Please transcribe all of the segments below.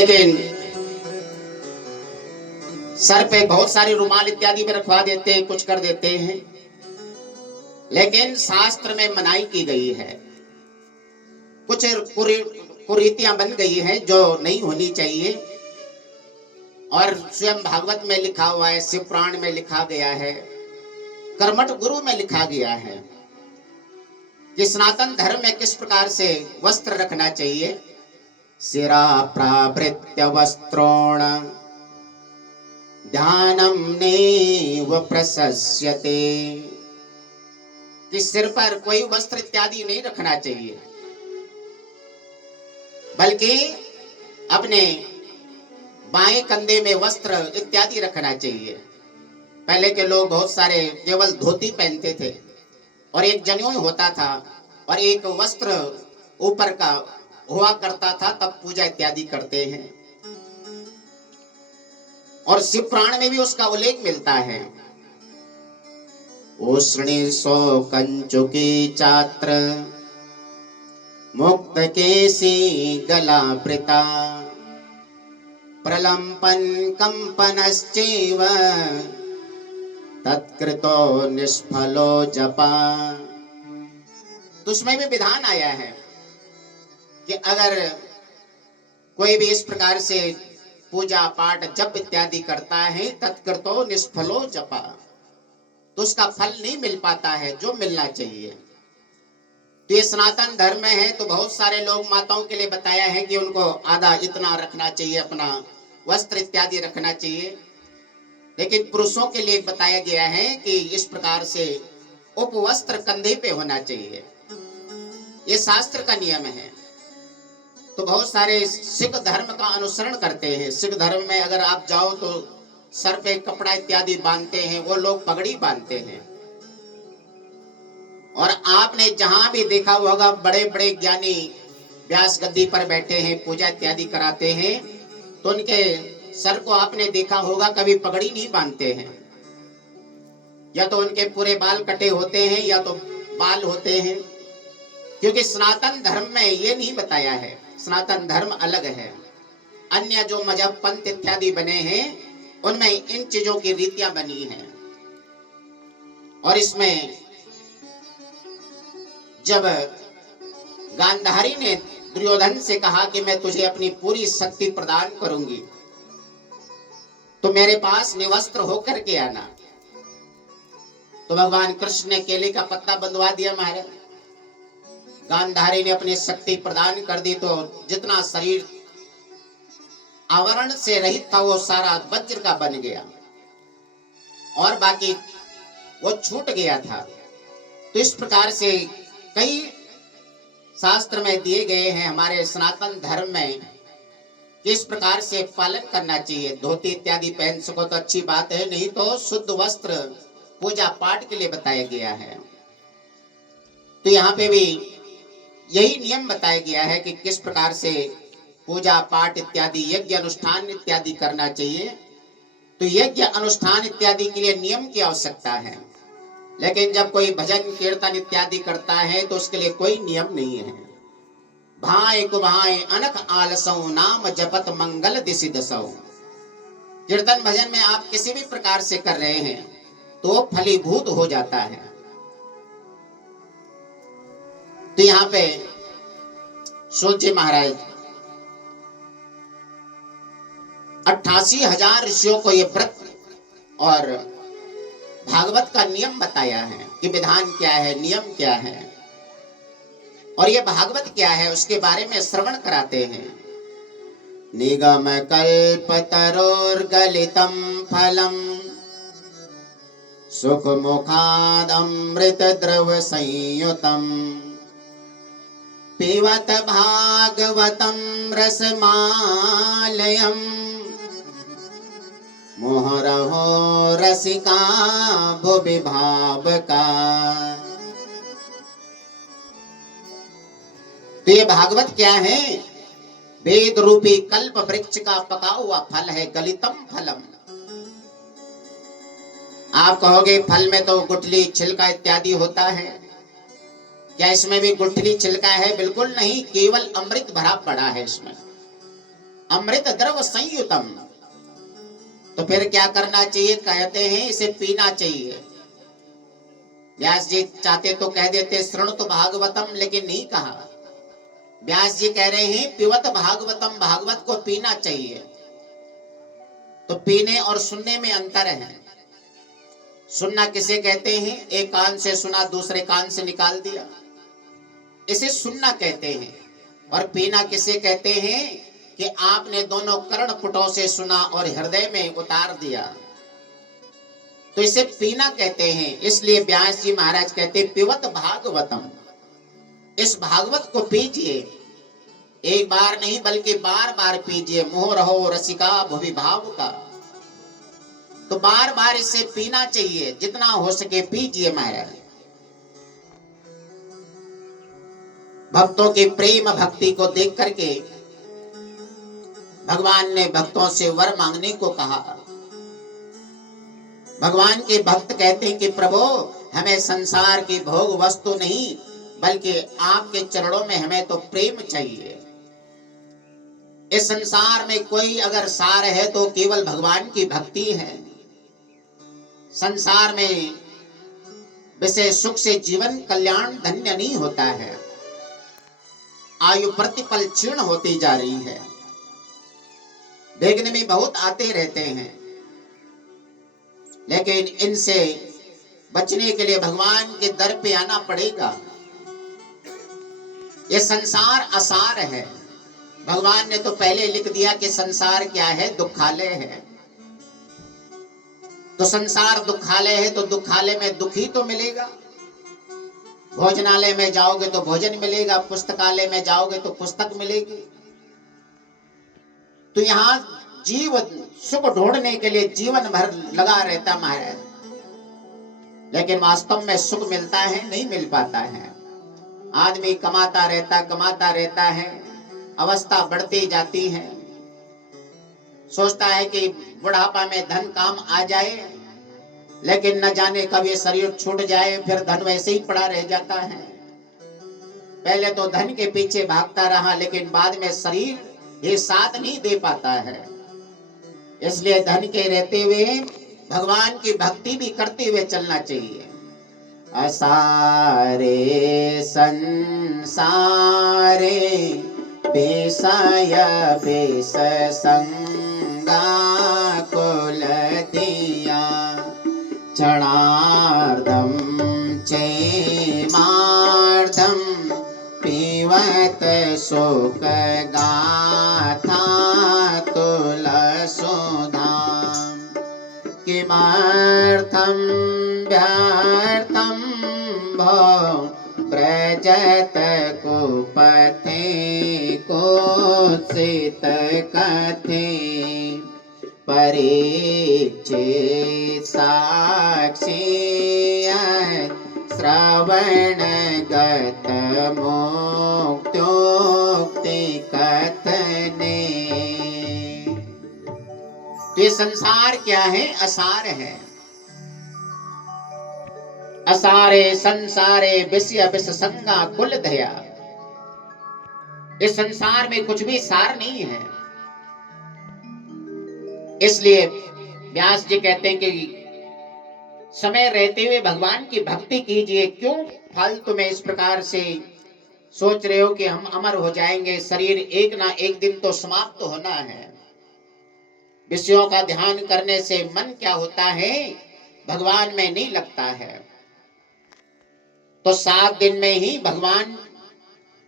लेकिन सर पे बहुत सारे रुमाल इत्यादि में रखवा देते हैं, कुछ कर देते हैं। लेकिन शास्त्र में मनाही की गई है, कुछ कुरीतियां बन गई हैं जो नहीं होनी चाहिए। और स्वयं भागवत में लिखा हुआ है, शिव पुराण में लिखा गया है, कर्मठ गुरु में लिखा गया है कि सनातन धर्म में किस प्रकार से वस्त्र रखना चाहिए। शिरा प्रावृत्य वस्त्रोण ध्यानम नैव प्रशस्यते, कि सिर पर कोई वस्त्र इत्यादि नहीं रखना चाहिए, बल्कि अपने बाएं कंधे में वस्त्र इत्यादि रखना चाहिए। पहले के लोग बहुत सारे केवल धोती पहनते थे और एक जनेऊ होता था और एक वस्त्र ऊपर का हुआ करता था, तब पूजा इत्यादि करते हैं। और शिव पुराण में भी उसका उल्लेख मिलता है। उष्णी सो कंचुकी चात्र मुक्त केसी गलावृता प्रलंपन कंपनश्चैव तत्कृतो निष्फलो जपा। तो उसमें भी विधान आया है कि अगर कोई भी इस प्रकार से पूजा पाठ जप इत्यादि करता है, तत्कृतो निष्फलो जपा, तो उसका फल नहीं मिल पाता है जो मिलना चाहिए। तो ये सनातन धर्म में है, तो बहुत सारे लोग माताओं के लिए बताया है कि उनको आधा इतना रखना चाहिए, अपना वस्त्र इत्यादि रखना चाहिए। लेकिन पुरुषों के लिए बताया गया है कि इस प्रकार से उपवस्त्र कंधे पे होना चाहिए, ये शास्त्र का नियम है। तो बहुत सारे सिख धर्म का अनुसरण करते हैं। सिख धर्म में अगर आप जाओ तो सर पे कपड़ा इत्यादि बांधते हैं, वो लोग पगड़ी बांधते हैं। और आपने जहां भी देखा होगा, बड़े बड़े ज्ञानी व्यास गद्दी पर बैठे हैं, पूजा इत्यादि कराते हैं, तो उनके सर को आपने देखा होगा कभी पगड़ी नहीं बांधते हैं। या तो उनके पूरे बाल कटे होते हैं या तो बाल होते हैं, क्योंकि सनातन धर्म में ये नहीं बताया है। सनातन धर्म अलग है। अन्य जो मजहब पंथ इत्यादि बने हैं, उनमें इन चीजों की रीतियां बनी हैं। और इसमें जब गांधारी ने दुर्योधन से कहा कि मैं तुझे अपनी पूरी शक्ति प्रदान करूंगी, तो मेरे पास निवस्त्र होकर के आना, तो भगवान कृष्ण ने केले का पत्ता बंधवा दिया महाराज। गांधारी ने अपनी शक्ति प्रदान कर दी, तो जितना शरीर आवरण से रहित था वो सारा वज्र का बन गया और बाकी वो छूट गया था। तो इस प्रकार से कई शास्त्र में दिए गए हैं हमारे सनातन धर्म में, किस प्रकार से पालन करना चाहिए। धोती इत्यादि पहन सको तो अच्छी बात है, नहीं तो शुद्ध वस्त्र पूजा पाठ के लिए बताया गया है। तो यहाँ पे भी यही नियम बताया गया है कि किस प्रकार से पूजा पाठ इत्यादि यज्ञ अनुष्ठान इत्यादि करना चाहिए। तो यज्ञ अनुष्ठान इत्यादि के लिए नियम की आवश्यकता है, लेकिन जब कोई भजन कीर्तन इत्यादि करता है तो उसके लिए कोई नियम नहीं है। भाए कुभाए अनख आलसौ नाम जपत मंगल दिशि दसौ। कीर्तन भजन में आप किसी भी प्रकार से कर रहे हैं तो फलीभूत हो जाता है। तो यहाँ पे सूत जी महाराज 88,000 ऋषियों को ये व्रत और भागवत का नियम बताया है कि विधान क्या है, नियम क्या है और ये भागवत क्या है, उसके बारे में श्रवण कराते हैं। निगम कल्पतरोर्गलितं फलम सुख मुखादमृत द्रव संयुतम पिबत भागवतम रसमालयम मोहरहो रसिका भुवि भावका। तो ये भागवत क्या है? वेद रूपी कल्प वृक्ष का पका हुआ फल है, गलितम फलम। आप कहोगे फल में तो गुठली छिलका इत्यादि होता है, क्या इसमें भी गुठली छिलका है? बिल्कुल नहीं, केवल अमृत भरा पड़ा है इसमें। अमृत द्रव संयुतम। तो फिर क्या करना चाहिए? कहते हैं इसे पीना चाहिए। व्यास जी चाहते तो कह देते शृणु तो भागवतम, लेकिन नहीं कहा। व्यास जी कह रहे हैं पिबत भागवतम, भागवत को पीना चाहिए। तो पीने और सुनने में अंतर है। सुनना किसे कहते हैं? एक कान से सुना, दूसरे कान से निकाल दिया, इसे सुनना कहते हैं। और पीना किसे कहते हैं? कि आपने दोनों कर्ण पुटों से सुना और हृदय में उतार दिया, तो इसे पीना कहते हैं। इसलिए व्यास जी महाराज कहते पिबत भागवतम, इस भागवत को पीजिए। एक बार नहीं बल्कि बार बार पीजिए। मोह रहो रसिका भुवि भाव का। तो बार बार इसे पीना चाहिए, जितना हो सके पीजिए महाराज। भक्तों की प्रेम भक्ति को देख करके भगवान ने भक्तों से वर मांगने को कहा। भगवान के भक्त कहते हैं कि प्रभु हमें संसार की भोग वस्तु नहीं, बल्कि आपके चरणों में हमें तो प्रेम चाहिए। इस संसार में कोई अगर सार है तो केवल भगवान की भक्ति है। संसार में विषय सुख से जीवन कल्याण धन्य नहीं होता है। आयु प्रतिपल क्षीण होती जा रही है। विघ्न भी बहुत आते रहते हैं, लेकिन इनसे बचने के लिए भगवान के दर पे आना पड़ेगा। ये संसार असार है। भगवान ने तो पहले लिख दिया कि संसार क्या है? दुखालय है। तो संसार दुखालय है, तो दुखालय में दुखी तो मिलेगा। भोजनालय में जाओगे तो भोजन मिलेगा, पुस्तकालय में जाओगे तो पुस्तक मिलेगी। तो यहाँ जीव सुख ढूंढने के लिए जीवन भर लगा रहता महाराज, लेकिन वास्तव में सुख मिलता है? नहीं मिल पाता है। आदमी कमाता रहता है, अवस्था बढ़ती जाती है। सोचता है कि बुढ़ापा में धन काम आ जाए, लेकिन न जाने कब ये शरीर छूट जाए, फिर धन वैसे ही पड़ा रह जाता है। पहले तो धन के पीछे भागता रहा, लेकिन बाद में शरीर ये साथ नहीं दे पाता है। इसलिए धन के रहते हुए भगवान की भक्ति भी करते हुए चलना चाहिए। असारे संसारे बेसय बेस संगा कुल दिया क्षणार्धम चेमार्धम पिबत शोक गाथा तुलसुधाम किमर्थं व्यर्थं भो व्रजत कुपथे कुत्सित कथे परीक्षित साक्षी श्रवण गत मुक्त्योक्ति कथने। ये संसार क्या है? असार है। असारे संसारे विषय विष संगा कुल दया। इस संसार में कुछ भी सार नहीं है। इसलिए व्यास जी कहते हैं कि समय रहते हुए भगवान की भक्ति कीजिए। क्यों फालतू में इस प्रकार से सोच रहे हो कि हम अमर हो जाएंगे? शरीर एक ना एक दिन तो समाप्त होना है। विषयों का ध्यान करने से मन क्या होता है? भगवान में नहीं लगता है। तो 7 दिन में ही भगवान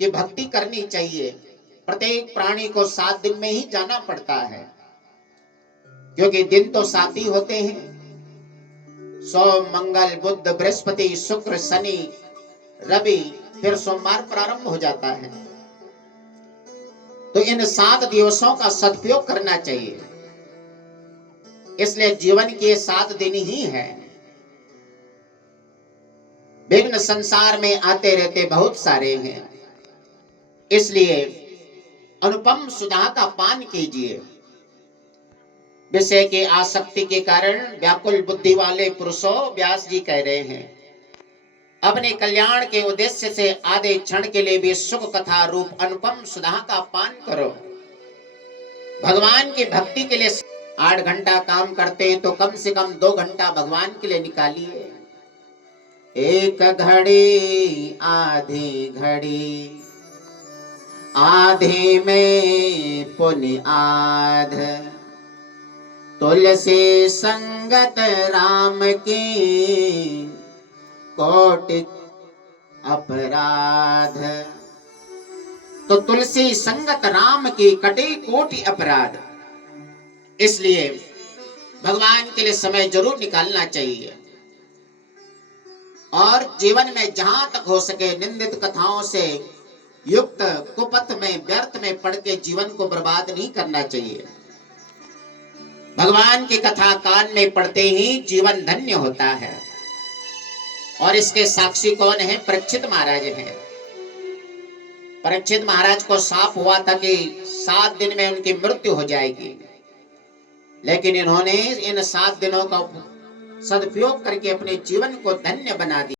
की भक्ति करनी चाहिए। प्रत्येक प्राणी को 7 दिन में ही जाना पड़ता है, क्योंकि दिन तो 7 ही होते हैं। सोम मंगल बुध बृहस्पति शुक्र शनि रवि, फिर सोमवार प्रारंभ हो जाता है। तो इन 7 दिवसों का सदुपयोग करना चाहिए। इसलिए जीवन के 7 दिन ही है। विघ्न संसार में आते रहते बहुत सारे हैं। इसलिए अनुपम सुधा का पान कीजिए। विषय के आसक्ति के कारण व्याकुल बुद्धि वाले पुरुषों, व्यास जी कह रहे हैं, अपने कल्याण के उद्देश्य से आधे क्षण के लिए भी सुख कथा रूप अनुपम सुधा का पान करो। भगवान की भक्ति के लिए 8 घंटा काम करते हैं तो कम से कम 2 घंटा भगवान के लिए निकालिए। एक घड़ी आधी घड़ी, आधी में पुनि आध, तुलसी संगत राम की कोटि अपराध। तो तुलसी संगत राम की कटे कोटि अपराध। इसलिए भगवान के लिए समय जरूर निकालना चाहिए और जीवन में जहां तक हो सके निंदित कथाओं से युक्त कुपथ में व्यर्थ में पढ़ के जीवन को बर्बाद नहीं करना चाहिए। भगवान की कथा कान में पढ़ते ही जीवन धन्य होता है और इसके साक्षी कौन है? परीक्षित महाराज हैं। परीक्षित महाराज को साफ हुआ था कि 7 दिन में उनकी मृत्यु हो जाएगी, लेकिन इन्होंने इन 7 दिनों का सदुपयोग करके अपने जीवन को धन्य बना दिया।